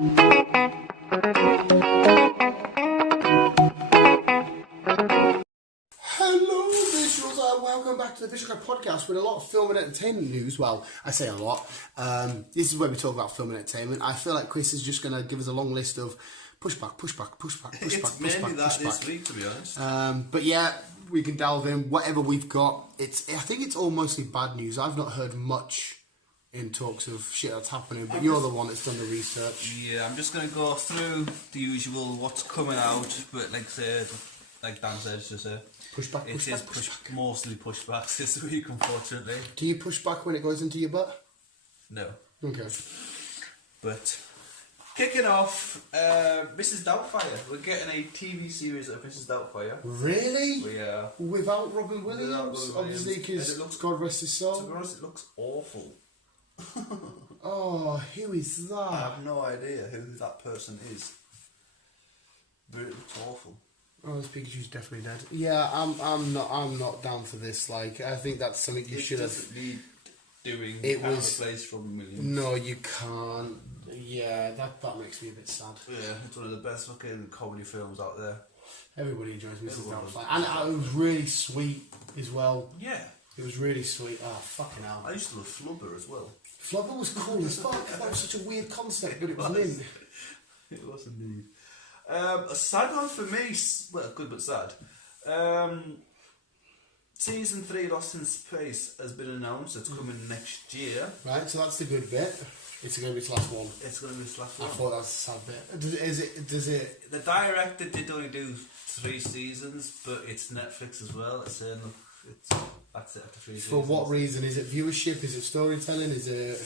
Hello, visuals, and welcome back to the Visual Guy podcast with a lot of film and entertainment news. Well, I say a lot. This is where we talk about film and entertainment. I feel like Chris is just going to give us a long list of pushback. It's mainly that this week, to be honest. But yeah, we can delve in whatever we've got. I think it's all mostly bad news. I've not heard much in talks of shit that's happening, but you're the one that's done the research. Yeah, I'm just going to go through the usual what's coming out, but like Dan said, it's just Pushback. Mostly pushbacks this week, unfortunately. Do you push back when it goes into your butt? No. Okay. But kicking off, Mrs. Doubtfire. We're getting a TV series of Mrs. Doubtfire. Really? We are. Without Robin Williams? Obviously, because God rest his soul. To be honest, it looks awful. Oh, who is that? I have no idea who that person is. But it looks awful. Oh, this Pikachu's definitely dead. Yeah, I'm not down for this. Like, I think that's something you should have. Need doing. It was was replaced Robin Williams. No, you can't. Yeah, that makes me a bit sad. Yeah, it's one of the best looking comedy films out there. Everybody enjoys Mrs. Doubtfire, and it was really sweet as well. Yeah, it was really sweet. Oh, fucking hell! I used to love Flubber as well. Flubber was cool as fuck. That was such a weird concept, but it was mint. It was indeed. A sad one for me, well, good but sad. Season 3 Lost in Space has been announced. It's coming next year. Right, so that's the good bit. It's going to be its last one. It's going to be its last one. I thought that was a sad bit. Does it? The director did only do 3 seasons, but it's Netflix as well. It's that's it after 3 seasons. For what reason? Is it viewership? Is it storytelling? Is it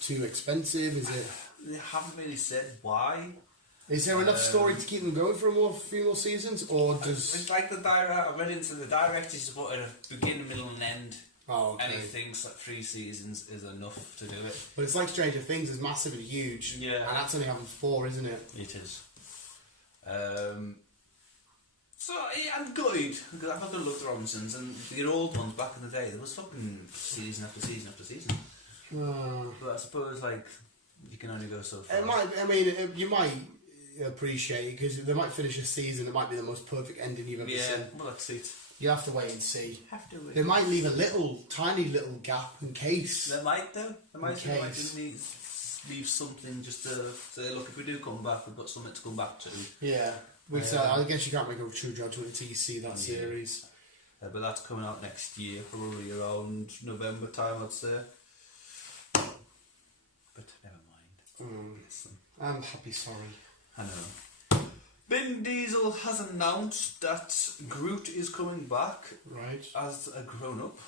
too expensive? Is it? They haven't really said why. Is there enough story to keep them going for few more seasons, or does? It's like the director. I read into the director. He's put a beginning, middle, and end. Oh, okay. And he thinks that 3 seasons is enough to do it. But it's like Stranger Things. It's massive and huge. Yeah. And that's only having 4, isn't it? It is. So yeah, I'm gutted because I've not looked at the Robinsons and the old ones back in the day. There was fucking season after season after season. But I suppose like you can only go so far. It might. I mean, you might appreciate it because they might finish a season. It might be the most perfect ending you've ever seen. Yeah, well, let's see. You have to wait and see. They Wait. might leave a tiny little gap in case. They might though. They might leave something just to say, look, if we do come back, we've got something to come back to. Yeah. Which I guess you can't make a true judgment until you see that series. But that's coming out next year, probably around November time, I'd say. But never mind. I'm happy, sorry. I know. Vin Diesel has announced that Groot is coming back as a grown-up,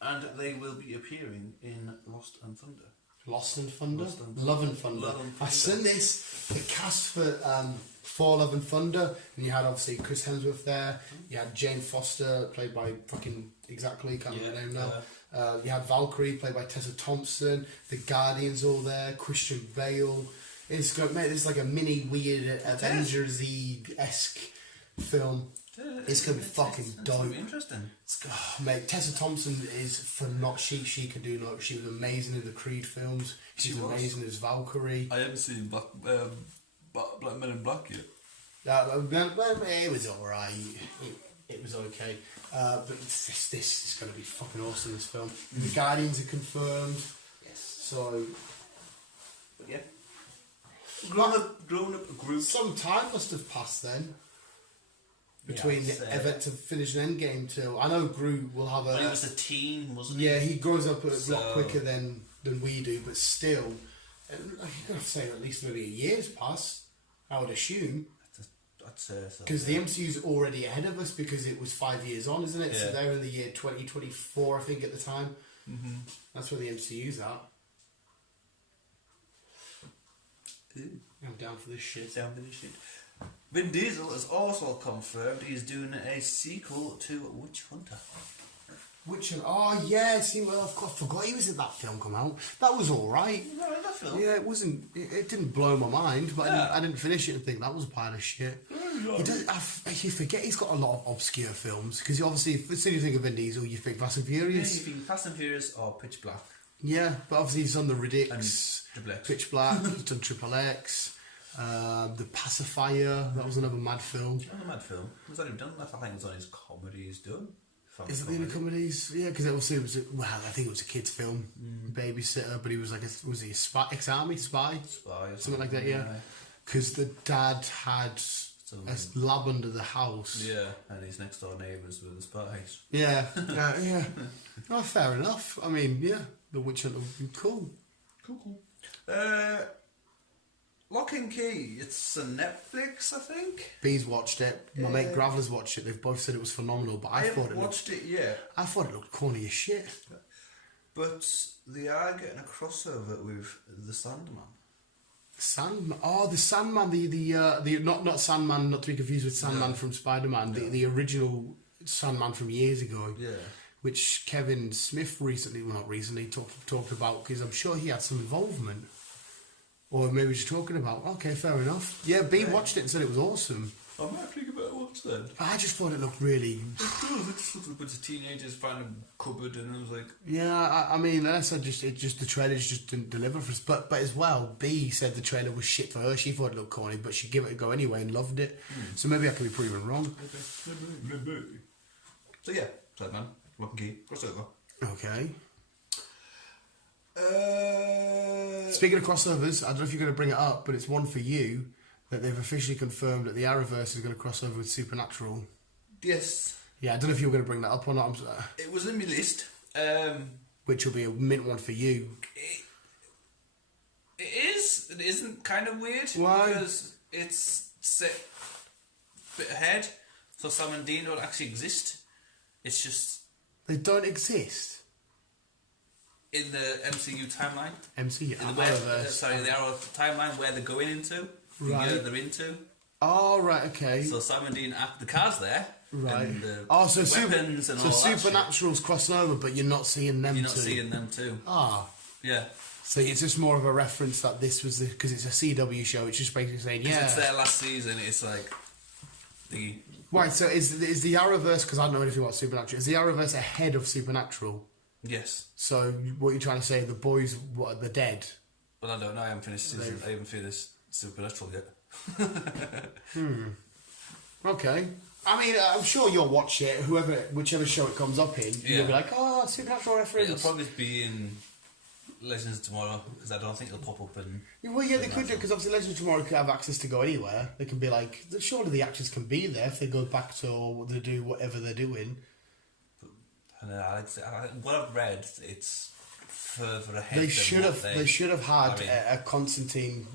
and they will be appearing in Lost and Thunder. Lost and Thunder? Love and Thunder. I seen this, the cast for Love and Thunder, and you had obviously Chris Hemsworth there, you had Jane Foster, played by fucking exactly, can't remember her name now. You had Valkyrie, played by Tessa Thompson, the Guardians all there, Christian Bale. It's got, mate, it's like a mini weird Avengers-y-esque film. It's gonna be fucking dope. Gonna be interesting. Mate, Tessa Thompson is she can do no. She was amazing in the Creed films. She was amazing as Valkyrie. I haven't seen Black Men in Black yet. It was alright. It was okay. But this is going to be fucking awesome, this film. The Guardians are confirmed. Yes. So... But yeah. Grown up group. Some time must have passed then. Between Everett to finish an Endgame till... I know Groot will have a... He was a teen, wasn't he? Yeah, he grows up a lot quicker than we do, but still... I'd say at least maybe a year's passed, I would assume. I'd say so. Because the MCU's already ahead of us because it was 5 years on, isn't it? Yeah. So they're in the year 2024, I think, at the time. Mm-hmm. That's where the MCU's at. Ooh. I'm down for this shit. Vin Diesel has also confirmed he's doing a sequel to Witch Hunter. Which one? Oh yeah, see, well, of course, I forgot he was in that film come out. That was alright. You know that film? Yeah, it wasn't. It didn't blow my mind, but I didn't finish it and think that was a pile of shit. He does. You forget he's got a lot of obscure films because obviously, as soon as you think of Vin Diesel, you think Fast and Furious. Yeah, you think Fast and Furious or Pitch Black. Yeah, but obviously he's on the Riddicks, And Triple X. Pitch Black, he's done Triple X, The Pacifier, that was another mad film. Another mad film. He's only done that. I think it's on his comedy he's done. Is it the only comedies? Yeah, because it was well, I think it was a kids' film, Babysitter, but he was like, was he a spy, ex-army spy? Spy or Something like that, yeah. Because the dad had a lab under the house. Yeah, and his next door neighbours were the spies. Yeah, yeah. Oh, fair enough. I mean, yeah, The Witch Hunter would be cool. Cool. Lock and Key, it's a Netflix, I think. B's watched it. My mate Graveler's watched it. They've both said it was phenomenal, but I thought haven't watched it yet. I thought it looked corny as shit. But they are getting a crossover with The Sandman. Sandman. Oh, the Sandman. The not Sandman. Not to be confused with Sandman from Spider-Man. The original Sandman from years ago. Yeah. Which Kevin Smith talked about, because I'm sure he had some involvement. Or maybe just talking about. Okay, fair enough. Yeah, B watched it and said it was awesome. I might think about it once then. I just thought it looked really. It does. It just looks like a bunch of teenagers finding a cupboard, and I was like. Yeah, I mean, unless the trailers just didn't deliver for us. But as well, B said the trailer was shit for her. She thought it looked corny, but she gave it a go anyway and loved it. So maybe I could be proven wrong. Okay. So yeah, Sandman, Lock and Key, crossover. Okay. Speaking of crossovers, I don't know if you're going to bring it up, but it's one for you that they've officially confirmed that the Arrowverse is going to cross over with Supernatural. Yes. Yeah, I don't know if you were going to bring that up or not. It was in my list. Which will be a mint one for you. It is. It isn't kind of weird. Why? Because it's set a bit ahead, so Sam and Dean don't actually exist. It's just They don't exist. in the MCU timeline. MCU? The Arrow timeline where they're going into. The year they're into. Oh, right, okay. So Sam and Dean, the car's there. Right. And the so weapons and all that Supernatural's crossing over, but you're not seeing them You're not too. seeing them too. Ah. Yeah. So it's just more of a reference that this was because it's a CW show. It's just basically saying, yeah. It's their last season. It's like the. Right. So is the Arrowverse? Because I don't know anything about Supernatural. Is the Arrowverse ahead of Supernatural? Yes. So what you're trying to say? The boys, what? They're dead. Well, I don't know. I haven't finished season. I haven't finished Supernatural yet. Okay. I mean, I'm sure you'll watch it. Whichever show it comes up in, you'll be like, oh, Supernatural reference. It'll probably be in Legends of Tomorrow because I don't think it'll pop up in. Well, yeah, they could do, because obviously Legends of Tomorrow could have access to go anywhere. They can be like, surely the actors can be there if they go back to or they do whatever they're doing. What I've read, it's further ahead. They should have had a Constantine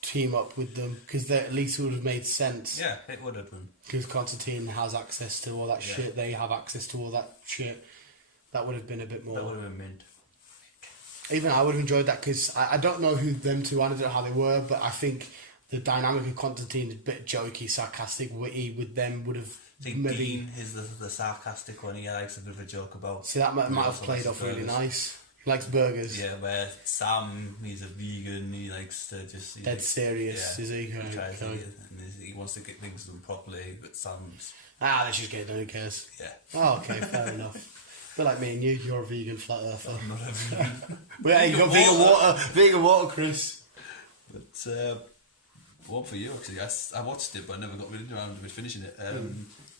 team up with them, because at least it would have made sense. Yeah, it would have been. Because Constantine has access to all that shit. They have access to all that shit. That would have been a bit more. That would have been mint. Even I would have enjoyed that, because I don't know who them two are, I don't know how they were, but I think the dynamic of Constantine is a bit jokey, sarcastic, witty with them would have. I think Dean is the sarcastic one. He likes a bit of a joke about. See, that might have played off really nice. He likes burgers. Yeah, where Sam, he's a vegan. He likes to just dead serious. Is he? He wants to get things done properly, but Sam's. Let's just get it done. Who cares? Yeah. Oh, okay, fair enough. But like me and you're a vegan flat earther. I'm not a vegan. Well, you got vegan water, Chris. But one for you actually. I watched it, but I never got really around to finishing it.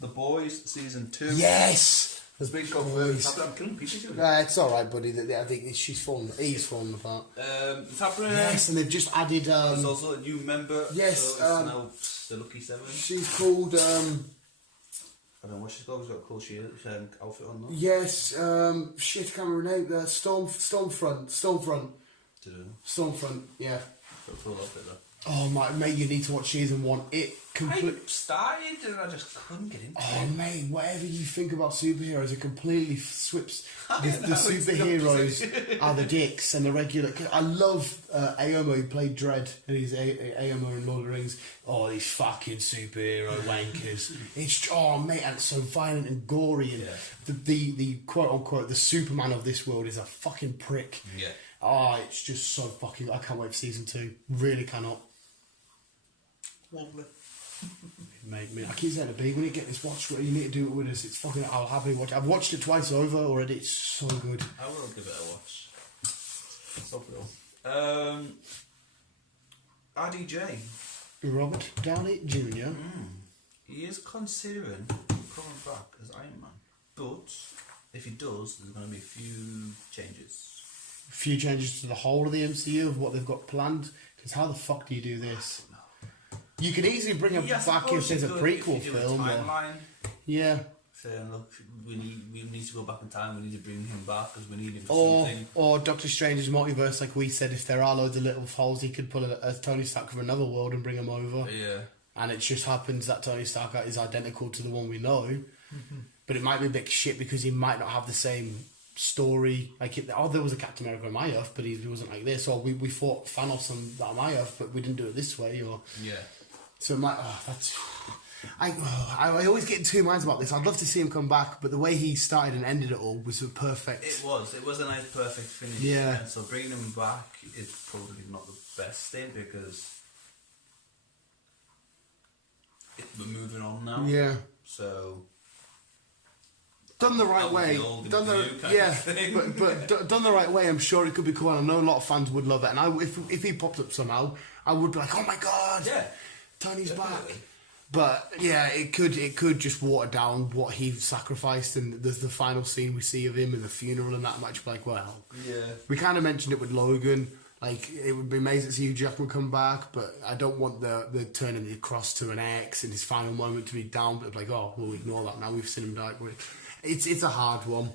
The Boys season 2. Yes. There's been confirmed. I'm killing people. It's all right, buddy. I think he's fallen apart. It's happening. Yes, and they've just added. There's also a new member. Yes, so it's now the Lucky Seven. She's called. I don't know what she's called. She's got a cool outfit on though. Yes. Shit, I can't remember her name. Stormfront. Stormfront. Yeah. Got a cool outfit though. Oh my mate, you need to watch season 1. I started and I just couldn't get into it. Oh mate, whatever you think about superheroes, it completely flips. The superheroes are the dicks and the regular. I love Aomo, who played Dredd, and he's Aomo in Lord of the Rings. Oh, these fucking superhero wankers. It's mate, and it's so violent and gory, and the quote unquote the Superman of this world is a fucking prick. Yeah. Oh, it's just so fucking. I can't wait for season 2. Really cannot. Lovely. Mate, I keep saying to B, when you get this watch, you need to do it with us. It's fucking. I'll happily watch it. I've watched it twice over already. It's so good. I will give it a watch. Stop it all. RDJ. Robert Downey Jr. He is considering coming back as Iron Man, but if he does, there's going to be a few changes. A few changes to the whole of the MCU of what they've got planned. Because how the fuck do you do this? You could easily bring him back if there's a prequel film. Timeline. Yeah. Saying, look, we need to go back in time. We need to bring him back because we need him for something. Or Doctor Strange's multiverse, like we said. If there are loads of little holes, he could pull a Tony Stark from another world and bring him over. Yeah. And it just happens that Tony Stark is identical to the one we know. But it might be a bit shit because he might not have the same story. Like, there was a Captain America on my Earth, but he wasn't like this. Or we fought Thanos on my Earth, but we didn't do it this way. Or so it might. I always get in two minds about this. I'd love to see him come back, but the way he started and ended it all was perfect. It was a nice, perfect finish. Yeah. And so bringing him back is probably not the best thing because we're moving on now. Yeah. So. Done the right way, but done the right way. I'm sure it could be cool. And I know a lot of fans would love it. And if he popped up somehow, I would be like, oh my god, Tony's back. But yeah, it could just water down what he sacrificed, and there's the final scene we see of him in the funeral, and that much like, well, we kind of mentioned it with Logan. Like, it would be amazing to see Hugh Jackman come back, but I don't want the turning the cross to an X and his final moment to be down. But like, oh, we'll ignore that now. We've seen him die. It's a hard one.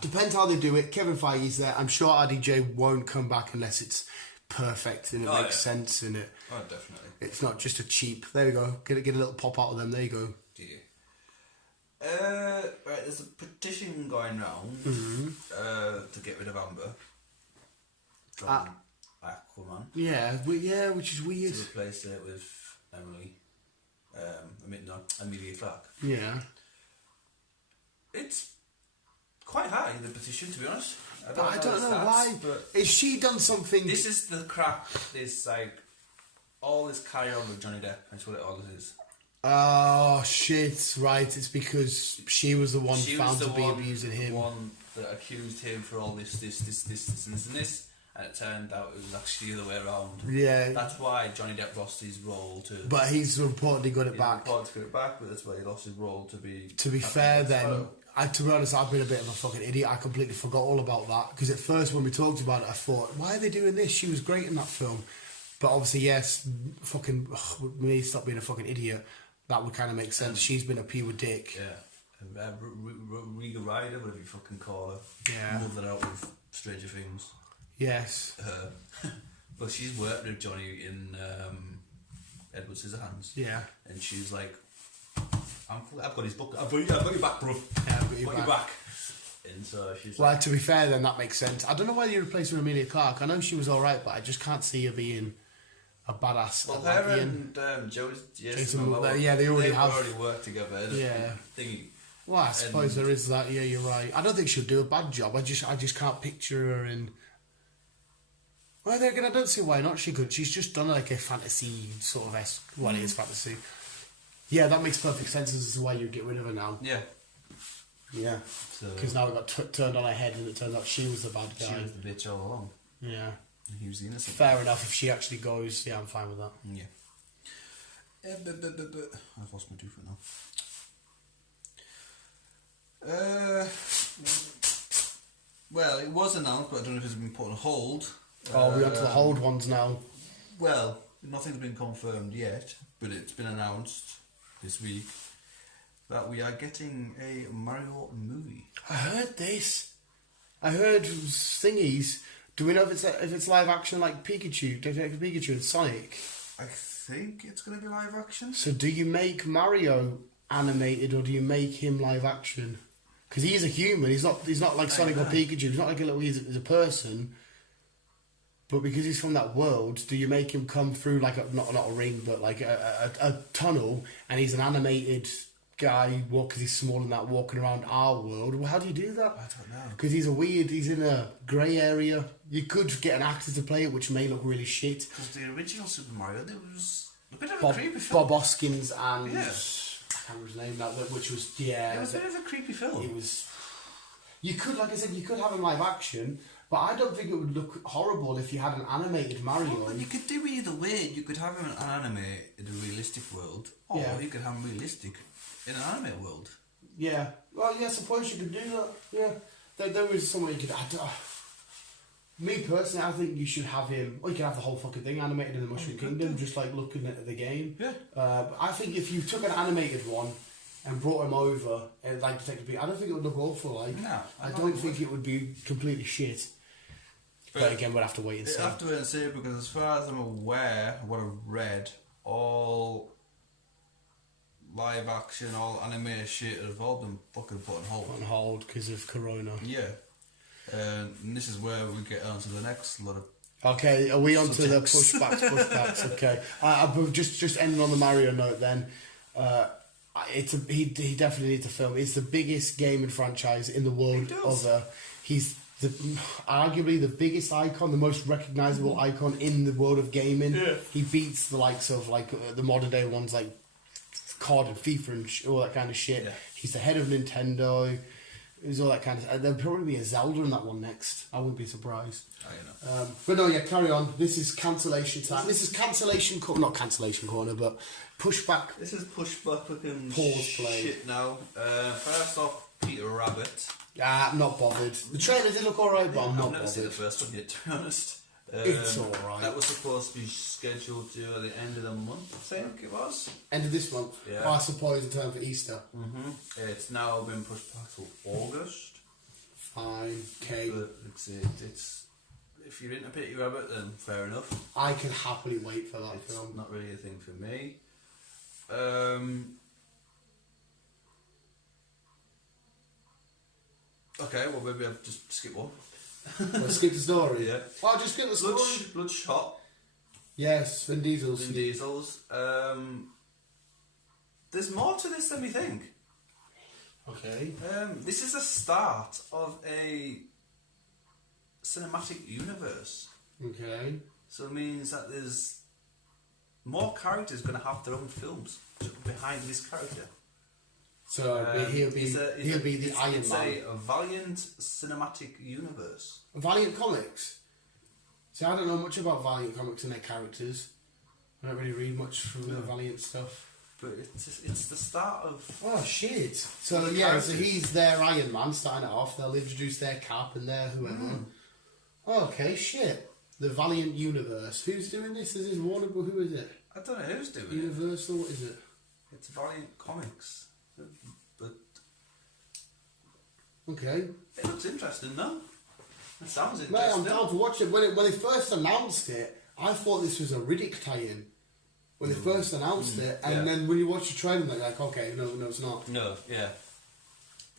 Depends how they do it. Kevin Feige's there. I'm sure RDJ won't come back unless it's perfect and it makes sense in it. Oh, definitely. It's not just a cheap. There you go. Get a little pop out of them. There you go. Yeah. Right. There's a petition going round to get rid of Amber from Aquaman. Yeah, which is weird. To replace it with Emilia Clarke. Yeah. It's quite high, the petition, to be honest. I don't know why. Has she done something? This is the crap. This all this carry on with Johnny Depp. That's what it all is. Oh shit! Right, it's because she was the one found to be abusing him. The one that accused him for all this, and this, and it turned out it was actually the other way around. Yeah. That's why Johnny Depp lost his role to. But he's reportedly got it back. Reported to get it back, but that's why he lost his role to be. To be fair, then. To be honest, I've been a bit of a fucking idiot. I completely forgot all about that. Because at first, when we talked about it, I thought, why are they doing this? She was great in that film. But obviously, yes, fucking, me stop being a fucking idiot. That would kind of make sense. She's been a pure dick. Yeah. Riga Ryder, whatever you fucking call her. Yeah. Love that out with Stranger Things. Yes. But she's worked with Johnny in Edward Scissorhands. Yeah. And she's like, I've got his book. I've got your back, bro. Yeah, I've got your back. And so she's well, to be fair, then that makes sense. I don't know why you replaced her with Emilia Clarke. I know she was alright, but I just can't see her being a badass. Well, her and Jason they already worked together. Yeah. Thingy. Well, I suppose there is that. Yeah, you're right. I don't think she'll do a bad job. I just can't picture her in. Well, then again, I don't see why not. She could. She's just done like a fantasy sort of it is fantasy. Yeah, that makes perfect sense as to why you get rid of her now. Yeah. Yeah. Because now it got turned on her head and it turned out she was the bad guy. She was the bitch all along. Yeah. And he was the innocent. Fair enough. If she actually goes, yeah, I'm fine with that. Yeah. I've lost my tooth now. Well, it was announced, but I don't know if it's been put on hold. We're on to the hold ones now. Well, nothing's been confirmed yet, but it's been announced this week that we are getting a Mario movie. I heard this. I heard thingies. Do we know if it's live action like Pikachu, Detective Pikachu and Sonic? I think it's going to be live action. So do you make Mario animated or do you make him live action? Because he's a human. He's not like Sonic or Pikachu. He's not like he's a person. But because he's from that world, do you make him come through like not a ring, but like a tunnel, and he's an animated guy because he's small and that walking around our world? Well, how do you do that? I don't know. Because he's in a grey area. You could get an actor to play it, which may look really shit. Because the original Super Mario, there was a bit of a creepy film. Bob Hoskins and I can't remember his name now, which was it was a bit of a creepy film. It was. You could, like I said, you could have him live action. But I don't think it would look horrible if you had an animated Mario. Well, you could do either way. You could have him in an anime in a realistic world, or you could have him realistic in an anime world. Yeah. Well, yeah, I suppose you could do that. Yeah. There was somewhere you could add. Me personally, I think you should have him. Or you can have the whole fucking thing animated in the Mushroom Kingdom, just like looking at the game. Yeah. But I think if you took an animated one and brought him over, like Detective Pikachu, I don't think it would look awful. Like, no, I don't think it would be completely shit. But again, we'll have to wait and see. We'll have to wait and see, because as far as I'm aware, what I've read, all live action, all anime shit have all been fucking put on hold. On hold because of Corona. Yeah. And this is where we get on to the next lot of. Okay, are we on to the pushbacks? Okay. Just ending on the Mario note then. He definitely needs a film. It's the biggest gaming franchise in the world. He's arguably the biggest icon, the most recognisable icon in the world of gaming. Yeah. He beats the likes of the modern day ones like COD and FIFA and all that kind of shit. Yeah. He's the head of Nintendo. There's all that kind of. There'll probably be a Zelda in that one next. I wouldn't be surprised. But no, yeah, carry on. This is cancellation time. This is cancellation not cancellation corner, but pushback. This is pushback fucking Pause play. shit now. First off, Peter Rabbit. Not bothered. The trailer did look alright, but I'm not I've never seen the bothered. first one yet, to be honest. It's alright. That was supposed to be scheduled to the end of the month, I think it was. End of this month. Yeah. I suppose in time for Easter. It's now been pushed back till August. Fine. Okay. But it's if you're into Peter Rabbit, then fair enough. I can happily wait for that It's film. not really a thing for me. Okay, well maybe I'll just skip one. Well, skip the story. Yeah. Oh, just skip the story. Bloodshot. Yes, Vin Diesel's. Vin Diesel's. There's more to this than we think. Okay. This is the start of a cinematic universe. Okay. So it means that there's more characters going to have their own films behind this character. So he'll be the Iron it's Man. a Valiant cinematic universe. Valiant Comics. See, I don't know much about Valiant Comics and their characters. I don't really read much from the Valiant stuff. But it's the start of... Oh, shit. So, yeah, so he's their Iron Man starting it off. They'll introduce their Cap and their whoever. Oh, okay, shit. The Valiant Universe. Who's doing this? Is this Warner? Who is it? I don't know who's doing Universal? What is it? It's Valiant Comics. But Okay. it looks interesting, no? It sounds Mate, interesting. I'm down to watch it. When they first announced it, I thought this was a Riddick tie-in. When they first announced it, and then when you watch the trailer, they're like, okay, no, it's not. No, yeah.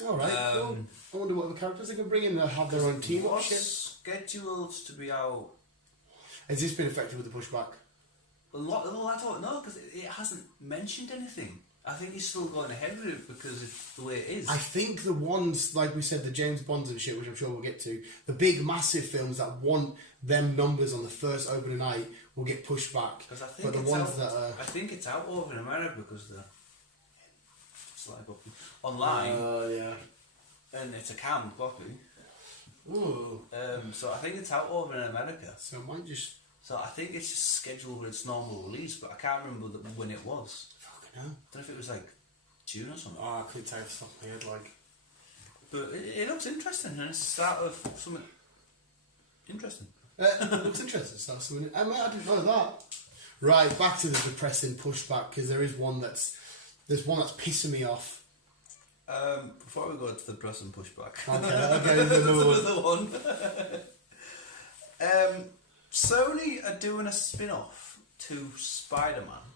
Alright, cool. I wonder what the characters they can bring in. They'll have their own team up shit. Scheduled to be out... Has this been affected with the pushback? I don't know, because it hasn't mentioned anything. I think he's still going ahead with it because it's the way it is. I think the ones, like we said, the James Bonds and shit, which I'm sure we'll get to, the big, massive films that want them numbers on the first opening night will get pushed back. Because I think but the it's ones out, that are... I think it's out over in America because they're it's like online. Yeah. And it's a canned copy. Ooh. So I think it's out over in America. So it might just... So I think it's just scheduled with its normal release, but I can't remember when it was. Fucking hell. I don't know if it was like June or something. Oh, I couldn't tell you off the top of my head, like... But it looks interesting, and it's the start of something interesting. It looks interesting. So something... I didn't know that. Right, back to the depressing pushback, because there is one that's... There's one that's pissing me off. Before we go to the press and pushback, Okay, there's another one. Sony are doing a spin-off to Spider-Man.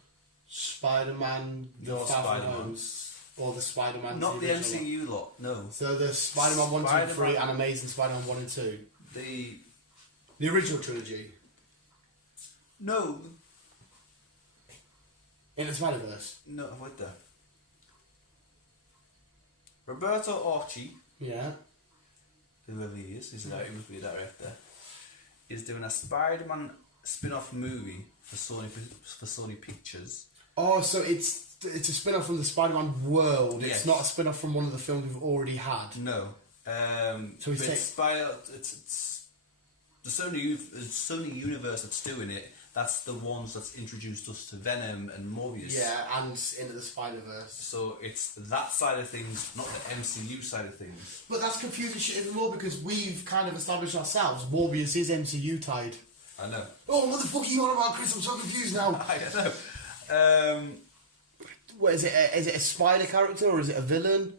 Spider-Man, the Your Far From Spider-Man. Homes, or the Spider-Man... Not the original one. MCU lot, no. So the Spider-Man 1, 2, and 3 Spider-Man. and Amazing Spider-Man 1 and 2. The original trilogy. no, In the Spider-Verse. no, what the? Roberto Orci, Yeah. whoever he is, he must be a director, is doing a Spider-Man spin-off movie for Sony Pictures. Oh, so it's a spin-off from the Spider-Man world. It's Yes. not a spin-off from one of the films we've already had. No. So he's it's the Sony universe that's doing it. That's the ones that's introduced us to Venom and Morbius. Yeah, and into the Spider-Verse. So it's that side of things, not the MCU side of things. But that's confusing shit even more because we've kind of established ourselves Morbius is MCU tied. I know. Oh, what the fuck are you on about, Chris? I'm so confused now. I don't know. What is it? Is it a spider character or is it a villain?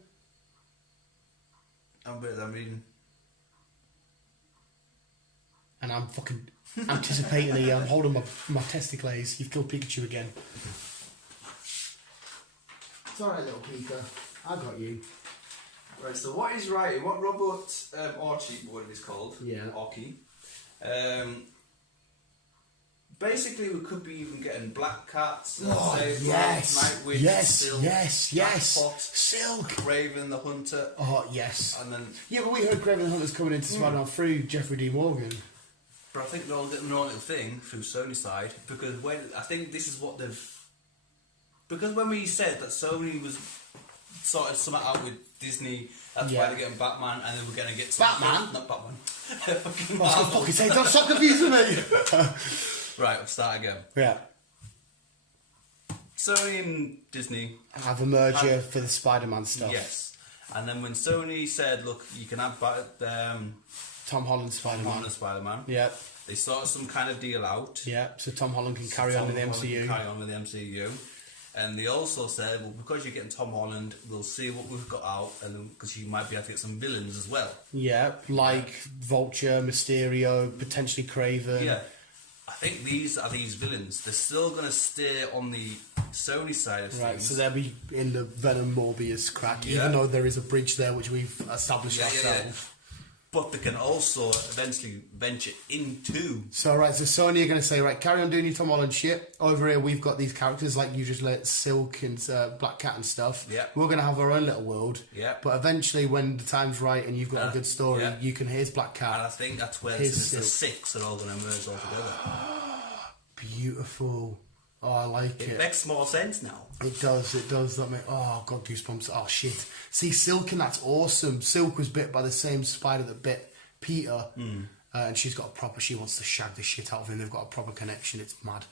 I mean... And I'm fucking anticipating the... I'm holding my testicles. You've killed Pikachu again. It's alright, little Pika. I got you. Right, so what he's writing, what Robert Archie, what it is called, Yeah. Archie, basically we could be even getting Black Cats, Oh, say, yes. Nightwing, Yes, Silk, yes, yes. Jackpot, Silk. Raven the Hunter, Oh, yes. and then... Yeah, but we heard Craven the Hunter's coming into Spider-Man through Jeffrey D. Morgan. But I think they're all getting their own little thing through Sony's side, because I think this is what they've... Because when we said that Sony was sorted something out with Disney, that's why they're getting Batman, and then we're going to get... Batman? Not Batman. I was going to fucking say, don't stop confusing me! Right, we'll start again. Yeah. Sony and Disney... Have a merger for the Spider-Man stuff. Yes. And then when Sony said, look, you can have Tom Holland Spider-Man. Spider-Man, Yeah. they sorted some kind of deal out. Yeah, so Tom Holland can carry on with the MCU. Carry on with the MCU. And they also said, well, because you're getting Tom Holland, we'll see what we've got out, and because you might be able to get some villains as well. Yeah, like Vulture, Mysterio, potentially Craven. Yeah. I think these are these villains. They're still going to stay on the Sony side of things. Right, so they'll be in the Venom Morbius crack, even though there is a bridge there which we've established ourselves. But they can also eventually venture into... So, right, so Sony are going to say, right, carry on doing your Tom Holland shit. Over here, we've got these characters like you just let Silk and Black Cat and stuff. Yeah. We're going to have our own little world. Yeah. But eventually, when the time's right and you've got a good story, you can, here's Black Cat. And I think that's where Here's the Silk. six are all going to merge all together. Beautiful. Oh, I like it. It makes more sense now. It does. That make God goosebumps. Oh shit! See, Silk and that's awesome. Silk was bit by the same spider that bit Peter, and she's got a proper. She wants to shag the shit out of him. They've got a proper connection. It's mad.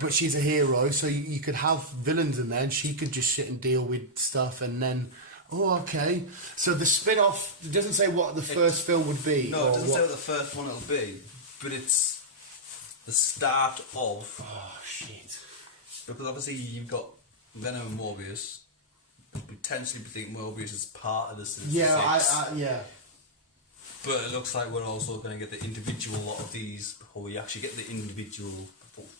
But she's a hero, so you could have villains in there, and she could just sit and deal with stuff, and then. Oh, okay. So the spin-off it doesn't say what the first film would be. No, it doesn't say what the first one will be, but it's the start of. Oh shit! Because obviously you've got Venom and Morbius. Potentially, we think Morbius is part of the Sinister Six. Yeah. But it looks like we're also going to get the individual lot of these before we actually get the individual.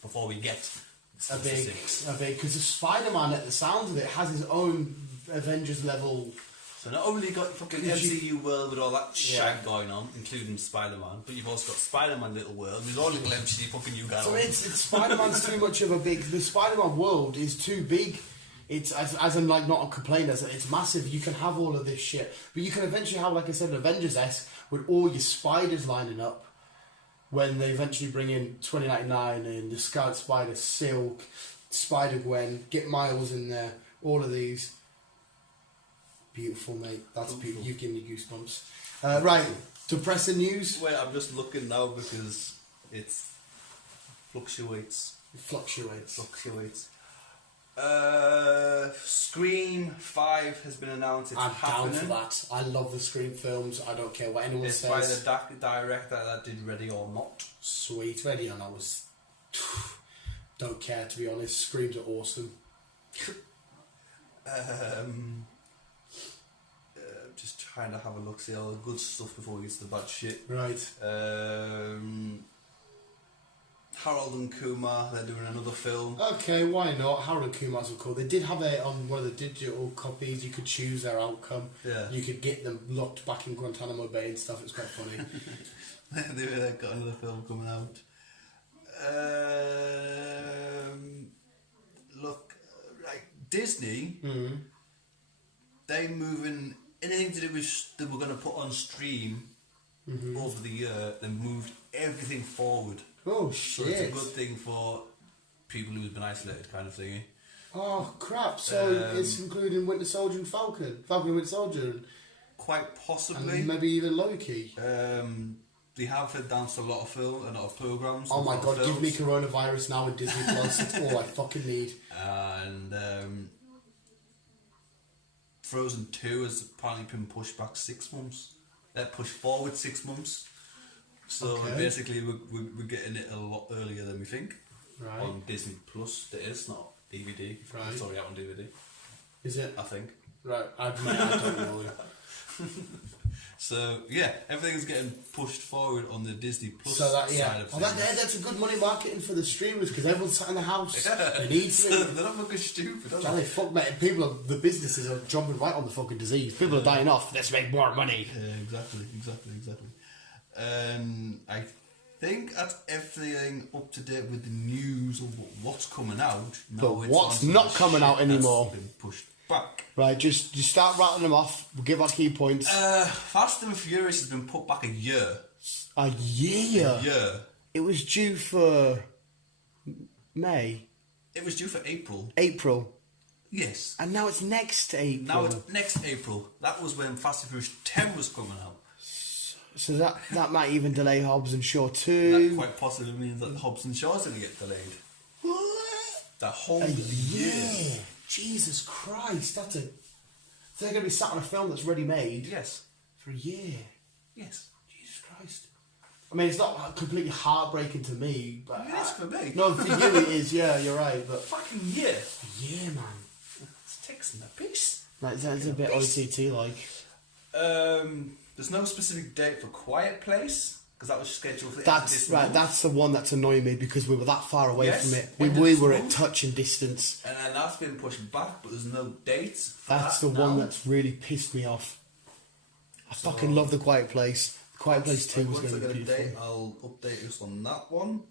Before we get A Sinister big, Six. because the Spider-Man, at the sound of it, has his own Avengers level. So not only got fucking MCU world with all that shag going on, including Spider-Man, but you've also got Spider-Man little world with all little MCU fucking you guys. So it's Spider-Man's too much of a big. The Spider-Man world is too big. It's as in like not a complaint. It's massive. You can have all of this shit, but you can eventually have, like I said, an Avengers-esque with all your spiders lining up. When they eventually bring in 2099 and the Scarlet Spider, Silk, Spider-Gwen, get Miles in there, all of these. Beautiful, mate. That's beautiful. You've given me goosebumps. Right, depressing news. Wait, I'm just looking now because it's fluctuates. It fluctuates. Scream 5 has been announced. It's I'm happening. down for that. I love the Scream films. I don't care what anyone It's says. by the director that did Ready or Not. Sweet. Ready on, I was... Don't care, to be honest. Screams are awesome. Just trying to have a look, see all the good stuff before we get to the bad shit. Right. Harold and Kumar, they're doing another film. Okay, why not? Harold and Kumar's were cool. They did have it on one of the digital copies. You could choose their outcome. Yeah. You could get them locked back in Guantanamo Bay and stuff. It's quite funny. They've got another film coming out. Look, like Disney, they moving anything to do with they were going to put on stream over the year. They moved everything forward. Oh So shit! it's a good thing for people who've been isolated, kind of thingy. Oh crap! So it's including Winter Soldier and Falcon and Winter Soldier, Quite possibly. and maybe even Loki. they have announced a lot of film, a lot of programs. Oh my god, give me coronavirus now and Disney Plus. It's all I fucking need. And Frozen 2 has apparently been pushed back 6 months. Pushed forward 6 months. So basically, we're getting it a lot earlier than we think. Right. On Disney Plus, it is not DVD. Right. It's already out on DVD. Is it? I think. Right. I don't know. So yeah, everything's getting pushed forward on the Disney Plus side of things. That's a good money marketing for the streamers because everyone's sat in the house. Yeah. They need to. They're not fucking stupid, are They fuck, mate. The businesses are jumping right on the fucking disease. People are dying off. Let's make more money. Exactly. I think that's everything up to date with the news of what's coming out. But what's not coming out anymore? That's been pushed back. Right, just start rattling them off. We'll give our key points. Fast and Furious has been put back a year. A year? A year. It was due for May. It was due for April. April. Yes. And now it's next April. Now it's next April. That was when Fast and Furious 10 was coming out. So that might even delay Hobbs and Shaw 2. That quite possibly means that Hobbs and Shaw's going to get delayed. What? The whole A year. year. Jesus Christ. They're going to be sat on a film that's ready made. Yes. For a year. Yes. Jesus Christ. I mean, it's not completely heartbreaking to me, but... It is for me. No, for you it is, yeah, you're right, but... Fucking year. A year, man. It's taking a piss. Like, that's a bit OTT-like. There's no specific date for Quiet Place, because that was scheduled for the end of this month. That's the one that's annoying me, because we were that far away Yes, from it. end of We this were at month. touching distance. And then that's been pushed back, but there's no dates for That's the that one now. that's really pissed me off. I fucking love The Quiet Place. The Quiet Place 2 was Once going I to get be a date, beautiful. I'll update us on that one.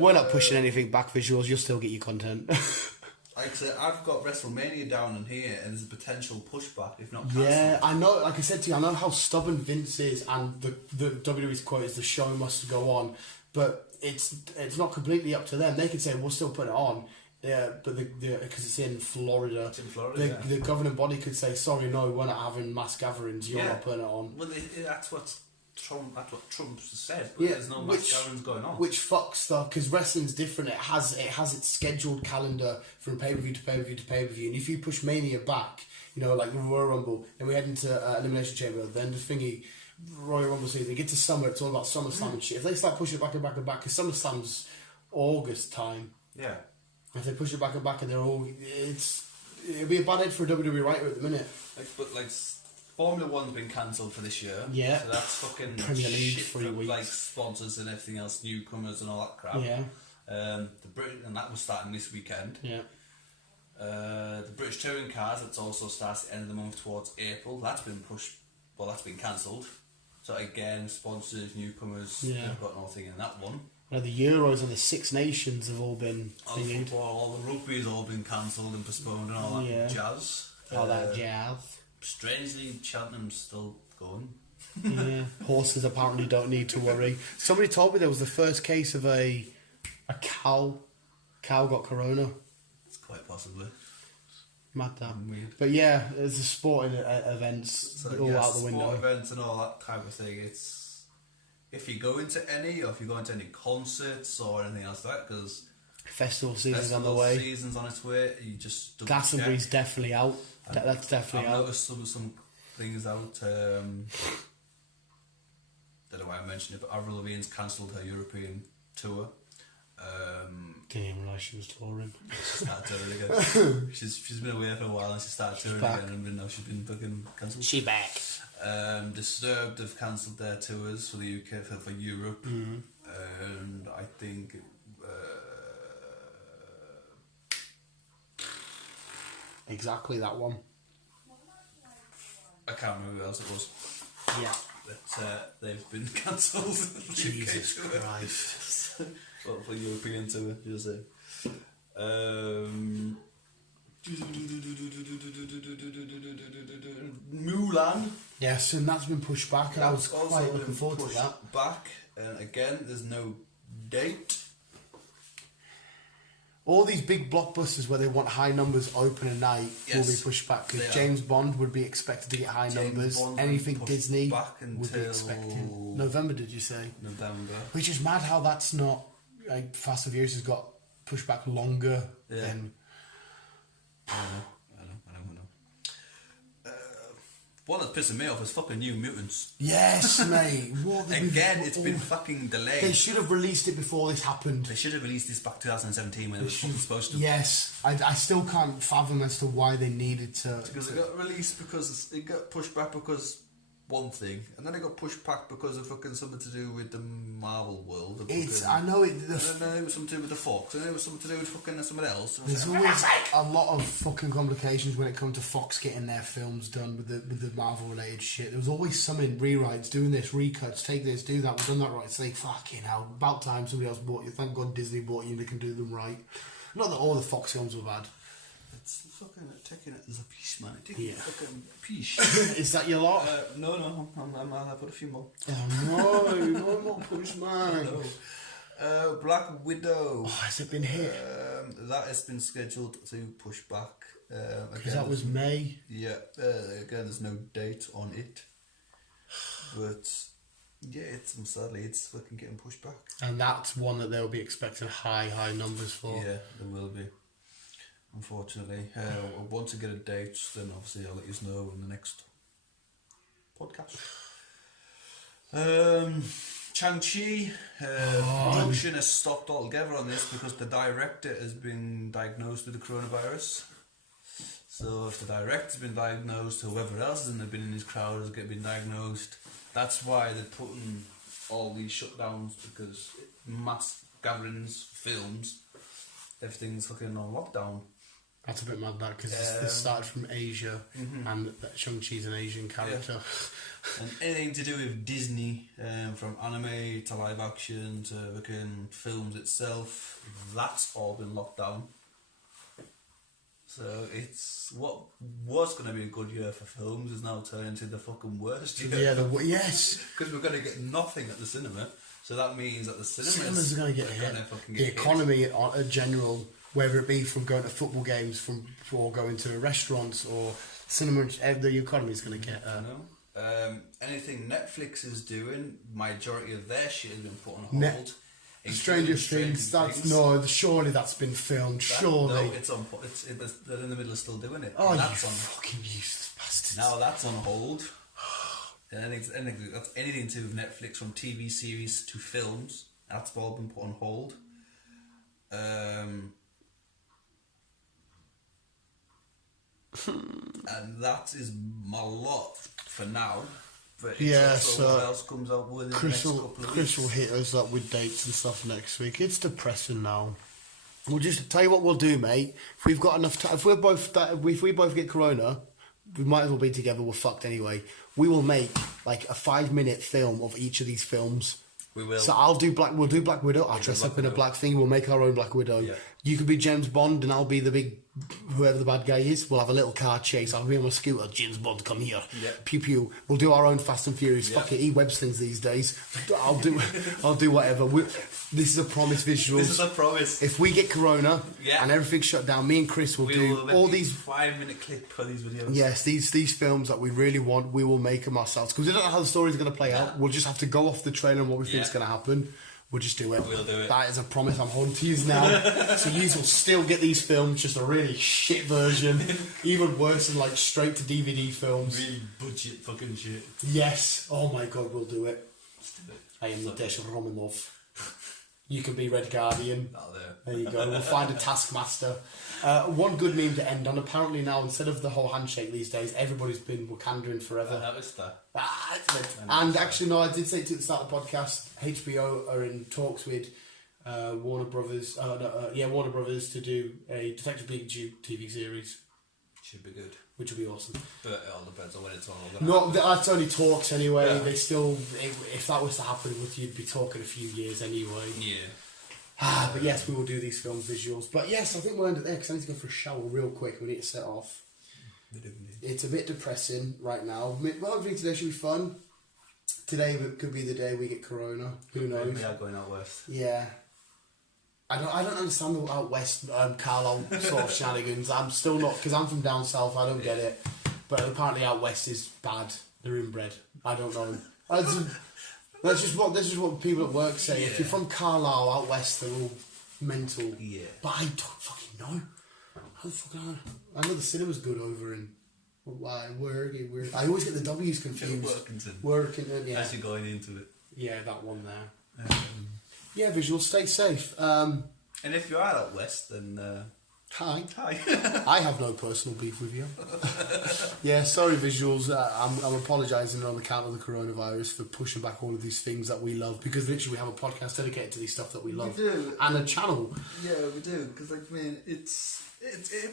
We're not pushing anything back, visuals. You'll still get your content. Like I said, I've got WrestleMania down in here, and there's a potential pushback, if not cancelled. Yeah, I know. Like I said to you, I know how stubborn Vince is, and the WWE's quote is the show must go on. But it's not completely up to them. They can say we'll still put it on, but because it's in Florida, the governing body could say sorry, no, we're not having mass gatherings. You're not putting it on. Well, that's what Trump said. But there's no mass gatherings going on. Which fucks stuff because wrestling's different. It has its scheduled calendar from pay per view to pay per view to pay per view. And if you push Mania back, like the Royal Rumble, then we head into Elimination Chamber, then the thingy. Royal Rumble season, get to summer, it's all about SummerSlam and shit. If they start pushing it back and back and back, because SummerSlam's August time. Yeah. If they push it back and back and it'll be a bad head for a WWE writer at the minute. But Formula 1's been cancelled for this year. Yeah. So that's fucking Premier League, shit 3 for, weeks. Sponsors and everything else, newcomers and all that crap. Yeah. And that was starting this weekend. Yeah. The British Touring Cars, that's also starts at the end of the month towards April. That's been pushed. Well, that's been cancelled. So again, sponsors, newcomers, they've got nothing in that one. Now the Euros and the Six Nations have all been All the football, all the rugby has all been cancelled and postponed and all that jazz. All that jazz. Strangely, Cheltenham's still going. Yeah. Horses apparently don't need to worry. Somebody told me there was the first case of a cow. Cow got corona. It's quite possibly. Mad that. Weird. But yeah, there's the sporting events all out the window. Sport events and all that type of thing. It's if you go into any, or if you go into any concerts or anything else like that, because festival season's on the way. Season's on its way. You just Glastonbury's definitely out. That's definitely I've out. noticed some things out. Don't know why I mentioned it, but Avril Lavigne's cancelled her European tour. Didn't even realise she was touring. She started touring again. She's been away for a while and she started touring again, and we know she's been fucking cancelled. She back. Disturbed have cancelled their tours for the UK for Europe, and I think Exactly that one. I can't remember who else it was. Yeah. But they've been cancelled. Jesus Christ. Well, for European tour, you'll say. Mulan. Yes, and that's been pushed back, and I was quite looking forward to that. Back, and again, there's no date. All these big blockbusters where they want high numbers opening night will be pushed back because James Bond would be expected to get high numbers. Anything Disney would be expected. November, did you say? November. Which is mad how that's not... Like, Fast and Furious has got pushed back longer than... I know. One that's pissing me off is fucking New Mutants. Yes, mate. What Again, it's been fucking delayed. They should have released it before this happened. They should have released this back 2017 when it was fucking supposed to. Yes. I still can't fathom as to why they needed to... Because it got released because it got pushed back because one thing, and then it got pushed back because of fucking something to do with the Marvel world. I know it... And then it was something to do with the Fox, and then it was something to do with fucking something else. There's always a lot of fucking complications when it comes to Fox getting their films done with the Marvel related shit. There was always something, rewrites, doing this, recuts, take this, do that, we've done that right. It's like, fucking hell, about time somebody else bought you. Thank God Disney bought you and they can do them right. Not that all the Fox films were bad. It's fucking taking it as a piece, man. Yeah. Fucking piece. Is that your lot? No, I've got a few more. Oh no more push, man. No. Black Widow. Oh, has it been hit? That has been scheduled to push back. Because that was May. Yeah. Again, there's no date on it, but yeah, sadly it's fucking getting pushed back. And that's one that they'll be expecting high numbers for. Yeah, there will be. Unfortunately, once I get a date, then obviously I'll let you know in the next podcast. Shang-Chi, production has stopped altogether on this because the director has been diagnosed with the coronavirus. So if the director's been diagnosed, whoever else has been in his crowd has been diagnosed. That's why they're putting all these shutdowns, because mass gatherings, films, everything's fucking on lockdown. That's a bit mad, that, because this started from Asia, and Shang-Chi's an Asian character. Yeah. And anything to do with Disney, from anime to live action to fucking films itself, that's all been locked down. So it's what was going to be a good year for films is now turning into the fucking worst year. Yeah, yes. Because we're going to get nothing at the cinema, so that means that the cinemas are going to get hit. The economy in general, whether it be from going to football games, or going to restaurants or cinema, the economy is going to get. Anything Netflix is doing, majority of their shit has been put on hold. Stranger Things. Surely that's been filmed. Surely. No, they're in the middle of still doing it. Oh, that's you fucking useless bastards. Now that's on hold. Anything to do with Netflix, from TV series to films, that's all been put on hold. And that is my lot for now. But so what else comes out within the next couple of weeks. Chris will hit us up with dates and stuff next week. It's depressing now. We'll just tell you what we'll do, mate. If we've got enough time, if we both get corona, we might as well be together. We're fucked anyway. We will make like a 5-minute film of each of these films. We will. So we'll do Black Widow. I'll dress up in a black thing. We'll make our own Black Widow. Yeah. You could be James Bond, and I'll be the big, whoever the bad guy is. We'll have a little car chase. I'll be on my scooter. James Bond, come here. Yeah. Pew pew. We'll do our own Fast and Furious. Yeah. Fuck it. Web slings these days. I'll do whatever. This is a promise. Visuals. This is a promise. If we get corona and everything's shut down, me and Chris will do all these 5-minute clip for these videos. Yes, these films that we really want, we will make them ourselves, because we don't know how the story's going to play out. We'll just have to go off the trailer and what we think is going to happen. We'll just do it. We'll do it. That is a promise I'm holding to you now. So you will still get these films, just a really shit version, even worse than like straight to DVD films. Really budget fucking shit. Yes. Oh my god, we'll do it. Let's do it. I am Nadesh Romanov. You can be Red Guardian. There you go. We'll find a Taskmaster. One good meme to end on. Apparently now, instead of the whole handshake these days, everybody's been Wakandaing forever. That was that. And actually, no, I did say to the start of the podcast, HBO are in talks with Warner Brothers. Warner Brothers to do a Detective Pikachu TV series. Should be good. Which will be awesome. But it all depends on when it's on. No, that's only talks anyway. Yeah. They still, if that was to happen, you'd be talking a few years anyway. Yeah. But yes, we will do these film visuals. But yes, I think we'll end it there because I need to go for a shower real quick. We need to set off. It's a bit depressing right now. Well, hopefully today should be fun. Today could be the day we get corona. Who knows? We are going out west. Yeah. I don't understand the out west Carlo sort of shenanigans. I'm still not, because I'm from down south. I don't get it. But apparently out west is bad. They're inbred. I don't know. This is what people at work say. If you're from Carlisle out west, they're all mental. Yeah. But I don't fucking know. How the fuck I know the cinema's good over in Working. I always get the W's confused. Workington. Yeah. As you're going into it. Yeah, that one there. Yeah, visual. Stay safe. And if you are out west, then Hi. hi. I have no personal beef with you. Yeah, sorry, visuals. I'm apologising on account of the coronavirus for pushing back all of these things that we love, because literally we have a podcast dedicated to these stuff that we love. We do. And a channel. Yeah, we do. Because I mean, it's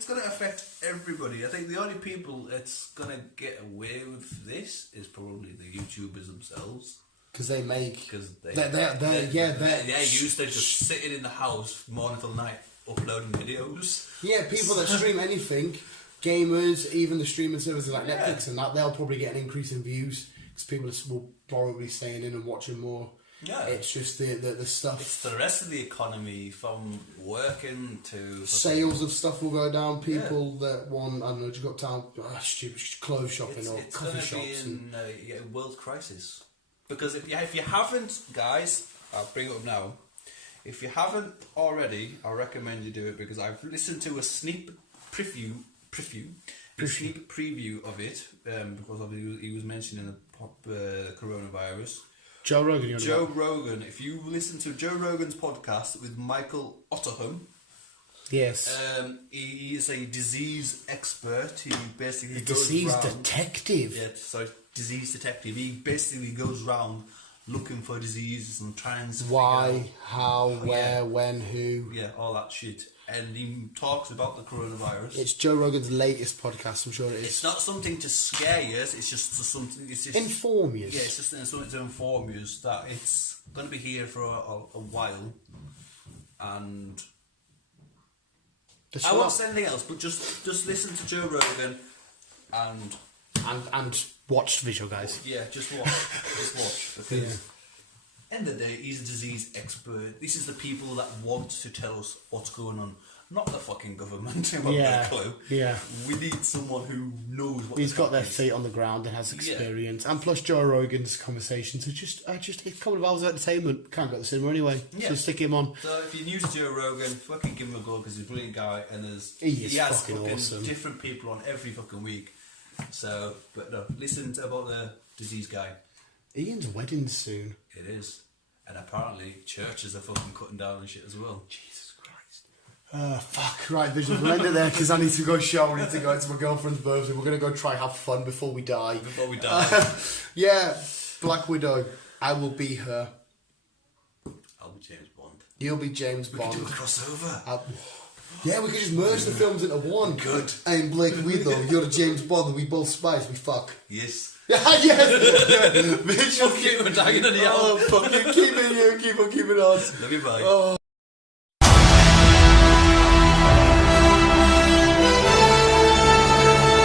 going to affect everybody. I think the only people that's going to get away with this is probably the YouTubers themselves. Because they make... Because they're used to just sitting in the house morning till night uploading videos. Yeah, people that stream anything, gamers, even the streaming services like Netflix and that, they'll probably get an increase in views because people will probably staying in and watching more. Yeah. It's just the stuff. It's the rest of the economy, from working to... Sales of stuff will go down. People that want, I don't know, just got down stupid clothes shopping or coffee shops. It's going to be in a world crisis. Because if you haven't, guys, I'll bring it up now. If you haven't already, I recommend you do it, because I've listened to a sneak preview of it, because he was mentioning the coronavirus. Joe Rogan. Rogan. If you listen to Joe Rogan's podcast with Michael Otterham, yes, he is a disease expert. He basically detective. Yeah, sorry, disease detective. He basically goes around looking for diseases and trying to why, figure out, how, where, when, who. Yeah, all that shit. And he talks about the coronavirus. It's Joe Rogan's latest podcast, I'm sure it is. It's not something to scare you, it's just something... It's just, inform you. Yeah, it's just something to inform you that it's going to be here for a while. And... I won't say anything else, but just listen to Joe Rogan and watch visual, guys. Yeah, just watch. Because end of the day, he's a disease expert. This is the people that want to tell us what's going on, not the fucking government who have no clue. Yeah. We need someone who knows what he's got their feet on the ground and has experience. And plus Joe Rogan's conversations are just a couple of hours of entertainment. Can't go to the cinema anyway. Yeah. So stick him on. So if you're new to Joe Rogan, fucking give him a go, because he's a brilliant guy, and he has fucking awesome. Different people on every fucking week. So, but no, listen about the disease guy. Ian's wedding soon. It is. And apparently churches are fucking cutting down and shit as well. Jesus Christ. Fuck. Right, visuals. We'll end it there, because I need to go shower. I need to go to my girlfriend's birthday. We're going to go try have fun before we die. Yeah. Black Widow. I will be her. I'll be James Bond. You'll be James Bond. We could do a crossover. Yeah, we could just merge the films into one. Good. I'm Black Widow, you're James Bond, and we both spies, we fuck. Yes. Yes! We're dying on the fuck you, keep it on. Love you, bye. Oh.